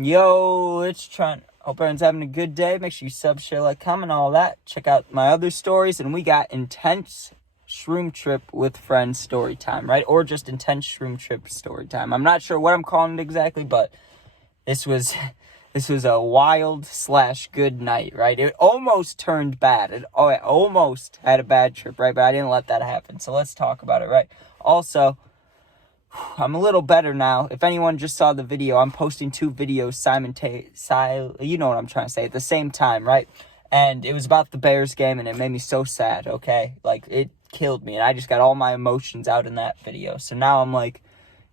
Yo, it's Trent. Hope everyone's having a good day. Make sure you sub, share, like, comment, all that. Check out my other stories. And we got intense shroom trip with friends story time, right? Or just intense shroom trip story time. I'm not sure what I'm calling it exactly, but this was a wild / good night, right? It almost turned bad. I almost had a bad trip, right? But I didn't let that happen. So let's talk about it, right? Also, I'm a little better now. If anyone just saw the video, I'm posting 2 videos you know what I'm trying to say, at the same time, right? And it was about the Bears game, and it made me so sad, okay? Like, it killed me, and I just got all my emotions out in that video. So now I'm, like,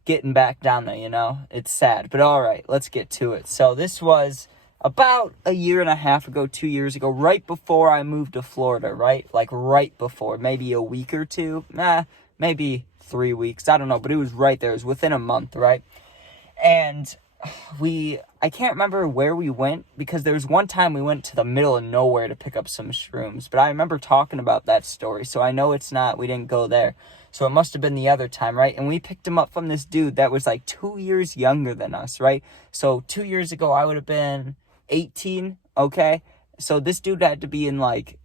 getting back down there, you know? It's sad, but all right, let's get to it. So this was about a year and a half ago, 2 years ago, right before I moved to Florida, right? Like, right before, maybe a week or two. Maybe 3 weeks, I don't know, but it was right there. It was within a month, right? And I can't remember where we went, because there was one time we went to the middle of nowhere to pick up some shrooms, but I remember talking about that story, so I know we didn't go there. So it must have been the other time, right? And we picked him up from this dude that was like 2 years younger than us, right? So 2 years ago, I would have been 18, okay? So this dude had to be in like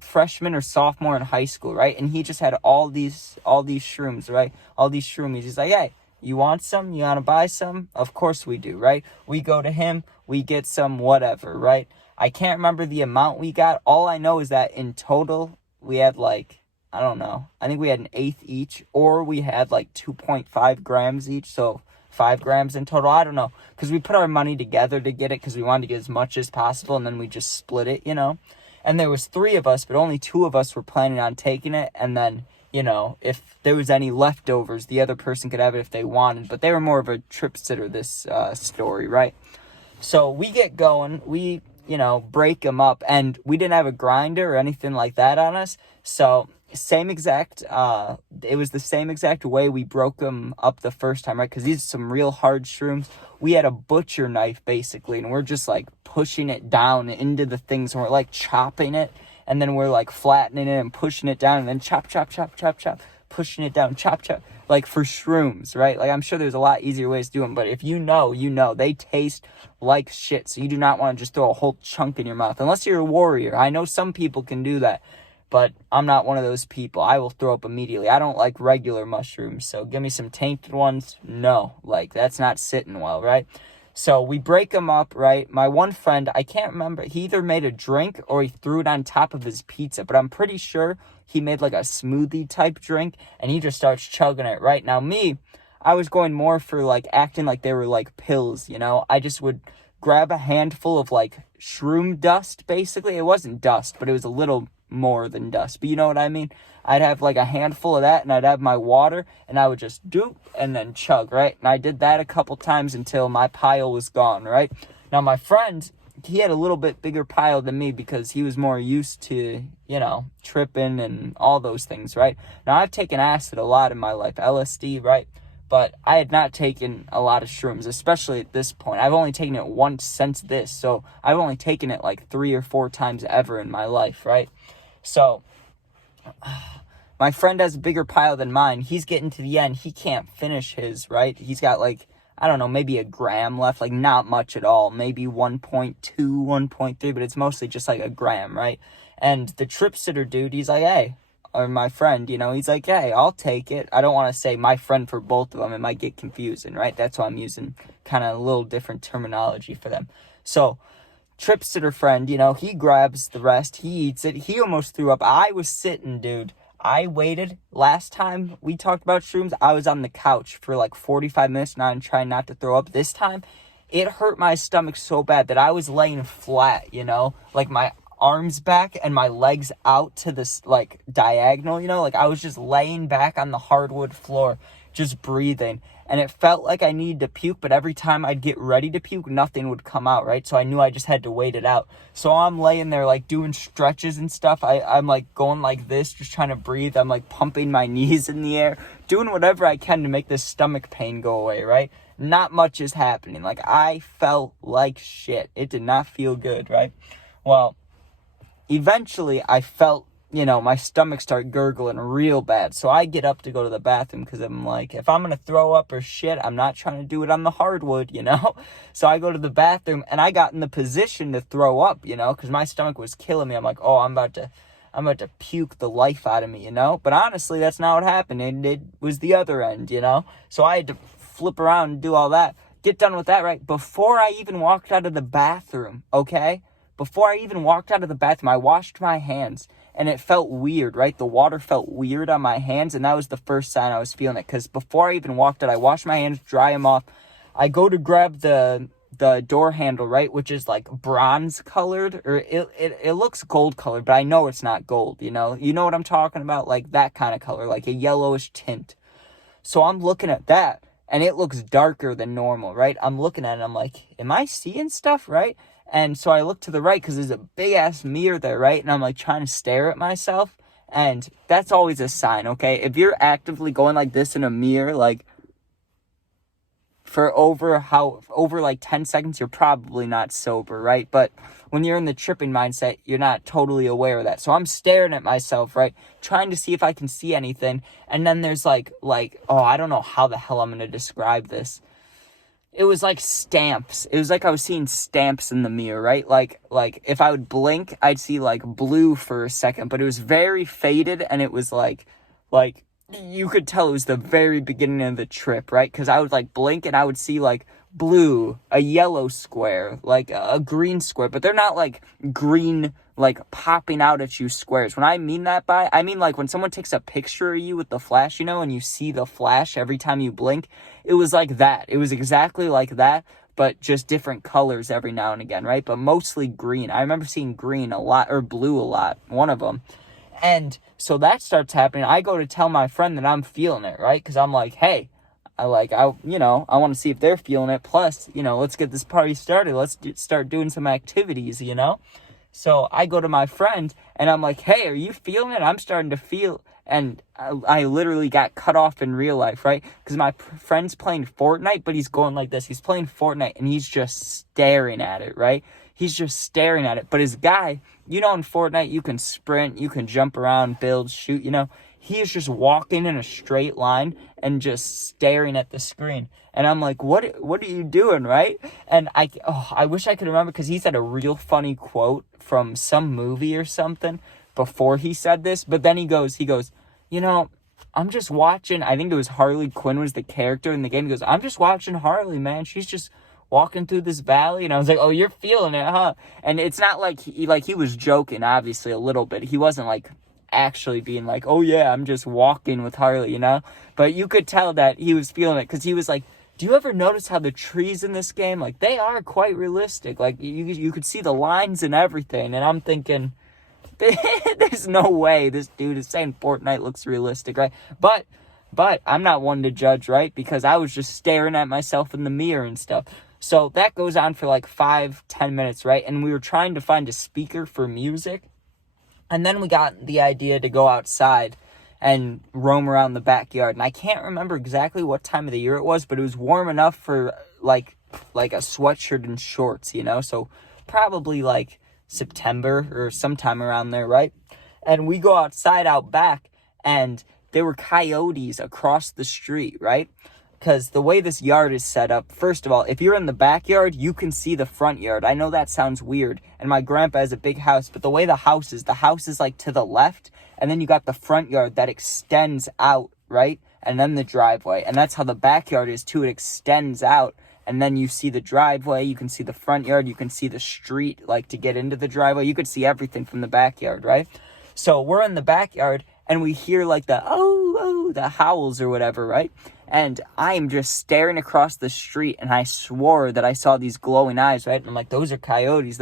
freshman or sophomore in high school, right? And he just had all these shrooms, right? All these shroomies. He's like, hey, you want some? You want to buy some? Of course we do, right? We go to him, we get some, whatever, right? I can't remember the amount we got. All I know is that in total, we had like, I don't know, I think we had an eighth each, or we had like 2.5 grams each, so 5 grams in total. I don't know, because we put our money together to get it, because we wanted to get as much as possible, and then we just split it, you know? And there was 3 of us, but only 2 of us were planning on taking it. And then, you know, if there was any leftovers, the other person could have it if they wanted. But they were more of a trip sitter, this story, right? So we get going. We, break them up. And we didn't have a grinder or anything like that on us. So it was the same exact way we broke them up the first time, right? Because these are some real hard shrooms. We had a butcher knife, basically, and we're just, like, pushing it down into the things, and we're, like, chopping it, and then we're, like, flattening it and pushing it down, and then chop, chop, chop, chop, chop, pushing it down, chop, chop, like, for shrooms, right? Like, I'm sure there's a lot easier ways to do them, but if you know, they taste like shit, so you do not want to just throw a whole chunk in your mouth, unless you're a warrior. I know some people can do that, but I'm not one of those people. I will throw up immediately. I don't like regular mushrooms, so give me some tainted ones. No, like, that's not sitting well, right? So we break them up, right? My one friend, I can't remember, he either made a drink or he threw it on top of his pizza, but I'm pretty sure he made like a smoothie type drink, and he just starts chugging it, right? Now me, I was going more for like acting like they were like pills, you know? I just would grab a handful of like shroom dust, basically. It wasn't dust, but it was a little more than dust, but you know what I mean? I'd have like a handful of that, and I'd have my water, and I would just doop and then chug, right? And I did that a couple times until my pile was gone, right? Now my friend, he had a little bit bigger pile than me because he was more used to, tripping and all those things, right? Now I've taken acid a lot in my life, LSD, right? But I had not taken a lot of shrooms, especially at this point. I've only taken it once since this, so I've only taken it like 3 or 4 times ever in my life, right? So, my friend has a bigger pile than mine. He's getting to the end. He can't finish his, right? He's got like, I don't know, maybe a gram left, like not much at all. Maybe 1.2, 1.3, but it's mostly just like a gram, right? And the trip sitter dude, he's like, hey, or my friend, he's like, hey, I'll take it. I don't want to say my friend for both of them. It might get confusing, right? That's why I'm using kind of a little different terminology for them. So, trip sitter friend, he grabs the rest, he eats it, he almost threw up. I was sitting, dude. I waited. Last time we talked about shrooms, I was on the couch for like 45 minutes, and I'm trying not to throw up. This time, it hurt my stomach so bad that I was laying flat, like my arms back and my legs out to this like diagonal, like I was just laying back on the hardwood floor, just breathing. And it felt like I needed to puke, but every time I'd get ready to puke, nothing would come out, right? So I knew I just had to wait it out. So I'm laying there, like, doing stretches and stuff. I'm, like, going like this, just trying to breathe. I'm, like, pumping my knees in the air, doing whatever I can to make this stomach pain go away, right? Not much is happening. Like, I felt like shit. It did not feel good, right? Well, eventually I felt my stomach started gurgling real bad. So I get up to go to the bathroom because I'm like, if I'm going to throw up or shit, I'm not trying to do it on the hardwood, So I go to the bathroom and I got in the position to throw up, because my stomach was killing me. I'm like, oh, I'm about to puke the life out of me, But honestly, that's not what happened. It was the other end, So I had to flip around and do all that. Get done with that, right? Before I even walked out of the bathroom, okay? Before I even walked out of the bathroom, I washed my hands. And it felt weird, right? The water felt weird on my hands. And that was the first sign I was feeling it. Because before I even walked out, I washed my hands, dry them off. I go to grab the door handle, right? Which is like bronze colored. Or it looks gold colored. But I know it's not gold, You know what I'm talking about? Like that kind of color. Like a yellowish tint. So I'm looking at that. And it looks darker than normal, right? I'm looking at it. I'm like, am I seeing stuff, right? And so I look to the right because there's a big-ass mirror there, right? And I'm, like, trying to stare at myself. And that's always a sign, okay? If you're actively going like this in a mirror, like, for over, like, 10 seconds, you're probably not sober, right? But when you're in the tripping mindset, you're not totally aware of that. So I'm staring at myself, right? Trying to see if I can see anything. And then there's, like oh, I don't know how the hell I'm going to describe this. It was like stamps. It was like I was seeing stamps in the mirror, right? Like if I would blink, I'd see like blue for a second, but it was very faded and it was like you could tell it was the very beginning of the trip, right? Because I would like blink and I would see like blue, a yellow square, like a green square, but they're not like green, like popping out at you squares. When I mean that I mean like when someone takes a picture of you with the flash, and you see the flash every time you blink, it was like that. It was exactly like that, but just different colors every now and again, right? But mostly green. I remember seeing green a lot, or blue a lot, one of them. And so that starts happening. I go to tell my friend that I'm feeling it, right? Because I'm like, hey, I want to see if they're feeling it. Plus, let's get this party started. Let's start doing some activities, So I go to my friend and I'm like, hey, are you feeling it? I'm starting to feel. And I literally got cut off in real life, right? Because my friend's playing Fortnite, but he's going like this. He's playing Fortnite and he's just staring at it, right? He's just staring at it. But his guy, in Fortnite, you can sprint, you can jump around, build, shoot, He is just walking in a straight line and just staring at the screen. And I'm like, what are you doing, right? And I wish I could remember because he said a real funny quote from some movie or something before he said this. But then he goes, I'm just watching. I think it was Harley Quinn was the character in the game. He goes, I'm just watching Harley, man. She's just walking through this valley. And I was like, oh, you're feeling it, huh? And it's not like he was joking, obviously, a little bit. He wasn't like actually being like, oh yeah, I'm just walking with Harley, But you could tell that he was feeling it because he was like, do you ever notice how the trees in this game, like, they are quite realistic. Like, you could see the lines and everything. And I'm thinking, there's no way this dude is saying Fortnite looks realistic, right? But I'm not one to judge, right? Because I was just staring at myself in the mirror and stuff. So that goes on for like 5-10 minutes, right? And we were trying to find a speaker for music. And then we got the idea to go outside and roam around the backyard. And I can't remember exactly what time of the year it was, but it was warm enough for like a sweatshirt and shorts, So probably like September or sometime around there, right? And we go outside out back and there were coyotes across the street, right? Because the way this yard is set up, first of all, if you're in the backyard, you can see the front yard. I know that sounds weird, and my grandpa has a big house, but the way the house is like to the left, and then you got the front yard that extends out, right? And then the driveway, and that's how the backyard is too. It extends out, and then you see the driveway, you can see the front yard, you can see the street, like to get into the driveway. You could see everything from the backyard, right? So we're in the backyard, and we hear like the howls or whatever, right? And I am just staring across the street, and I swore that I saw these glowing eyes, right? And I'm like, those are coyotes.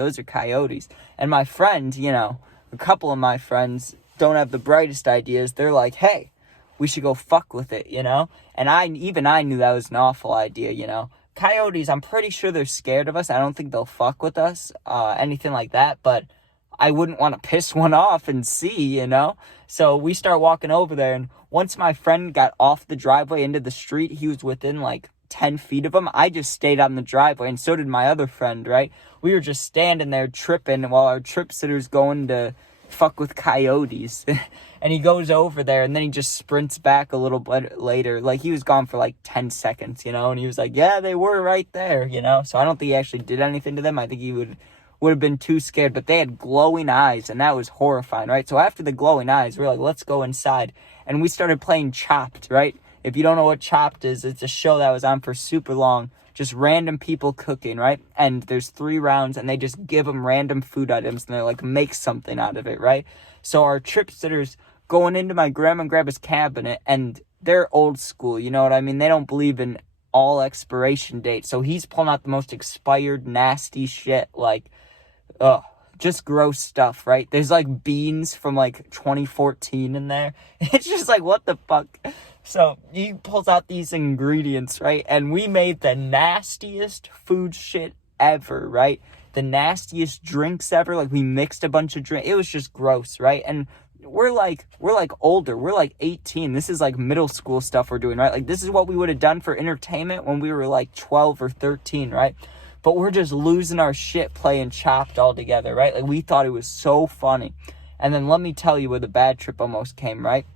And my friend, a couple of my friends don't have the brightest ideas. They're like, hey, we should go fuck with it, And I knew that was an awful idea, Coyotes, I'm pretty sure they're scared of us. I don't think they'll fuck with us, anything like that. But I wouldn't want to piss one off and see, So we start walking over there, and once my friend got off the driveway into the street, he was within like 10 feet of him. I just stayed on the driveway, and so did my other friend, right? We were just standing there tripping while our trip sitter's going to fuck with coyotes. And he goes over there, and then he just sprints back a little bit later. Like, he was gone for like 10 seconds, you know? And he was like, yeah, they were right there, you know? So I don't think he actually did anything to them. I think he would have been too scared. But they had glowing eyes, and that was horrifying, right? So after the glowing eyes, we're like, let's go inside. And we started playing Chopped, right? If you don't know what Chopped is, it's a show that was on for super long. Just random people cooking, right? And there's 3 rounds, and they just give them random food items, and they're like, make something out of it, right? So our trip sitters going into my grandma and grandpa's cabinet, and they're old school, you know what I mean? They don't believe in all expiration dates. So he's pulling out the most expired, nasty shit, like, just gross stuff, right? There's like beans from like 2014 in there. It's just like, what the fuck? So he pulls out these ingredients, right? And we made the nastiest food shit ever, right? The nastiest drinks ever. Like, we mixed a bunch of drinks. It was just gross, right? And we're like older. We're like 18. This is like middle school stuff we're doing, right? Like, this is what we would have done for entertainment when we were like 12 or 13, right? But we're just losing our shit playing Chopped all together, right? Like, we thought it was so funny. And then let me tell you where the bad trip almost came, right?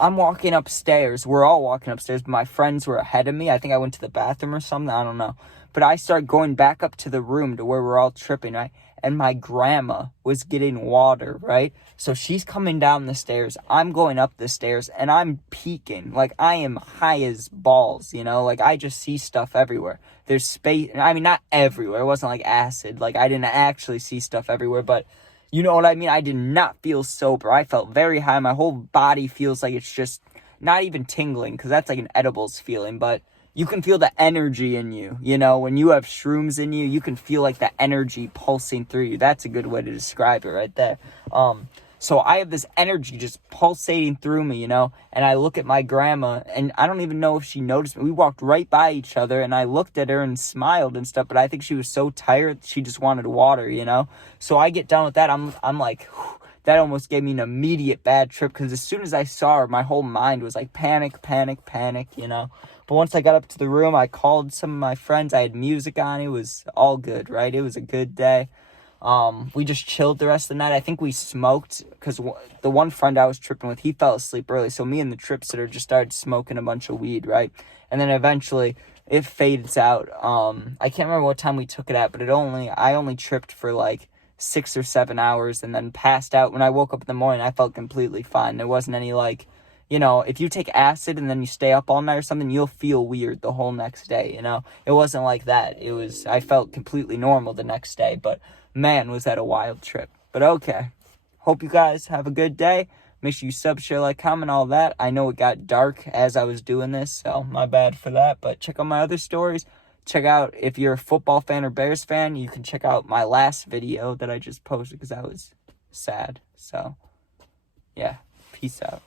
I'm walking upstairs. We're all walking upstairs, but my friends were ahead of me. I think I went to the bathroom or something. I don't know. But I start going back up to the room to where we're all tripping, right? And my grandma was getting water, right? So she's coming down the stairs. I'm going up the stairs, and I'm peeking. Like, I am high as balls, you know? Like, I just see stuff everywhere. There's space. I mean, not everywhere. It wasn't like acid. Like, I didn't actually see stuff everywhere, but you know what I mean? I did not feel sober. I felt very high. My whole body feels like it's just not even tingling, because that's like an edibles feeling, but you can feel the energy in you. You know, when you have shrooms in you, you can feel like the energy pulsing through you. That's a good way to describe it right there. So I have this energy just pulsating through me, you know, and I look at my grandma, and I don't even know if she noticed me. We walked right by each other, and I looked at her and smiled and stuff, but I think she was so tired, she just wanted water, you know? So I get done with that, I'm like, whew, that almost gave me an immediate bad trip, because as soon as I saw her, my whole mind was like panic, panic, panic, you know? But once I got up to the room, I called some of my friends. I had music on. It was all good, right? It was a good day. We just chilled the rest of the night. I think we smoked, because the one friend I was tripping with, he fell asleep early. So me and the trip sitter just started smoking a bunch of weed, right? And then eventually it fades out. I can't remember what time we took it at, but I only tripped for like 6 or 7 hours and then passed out. When I woke up in the morning, I felt completely fine. There wasn't any like, you know, if you take acid and then you stay up all night or something, you'll feel weird the whole next day, you know? It wasn't like that. I felt completely normal the next day, but man, was that a wild trip. But okay. Hope you guys have a good day. Make sure you sub, share, like, comment, all that. I know it got dark as I was doing this, so my bad for that. But check out my other stories. Check out, if you're a football fan or Bears fan, you can check out my last video that I just posted, because that was sad. So, yeah. Peace out.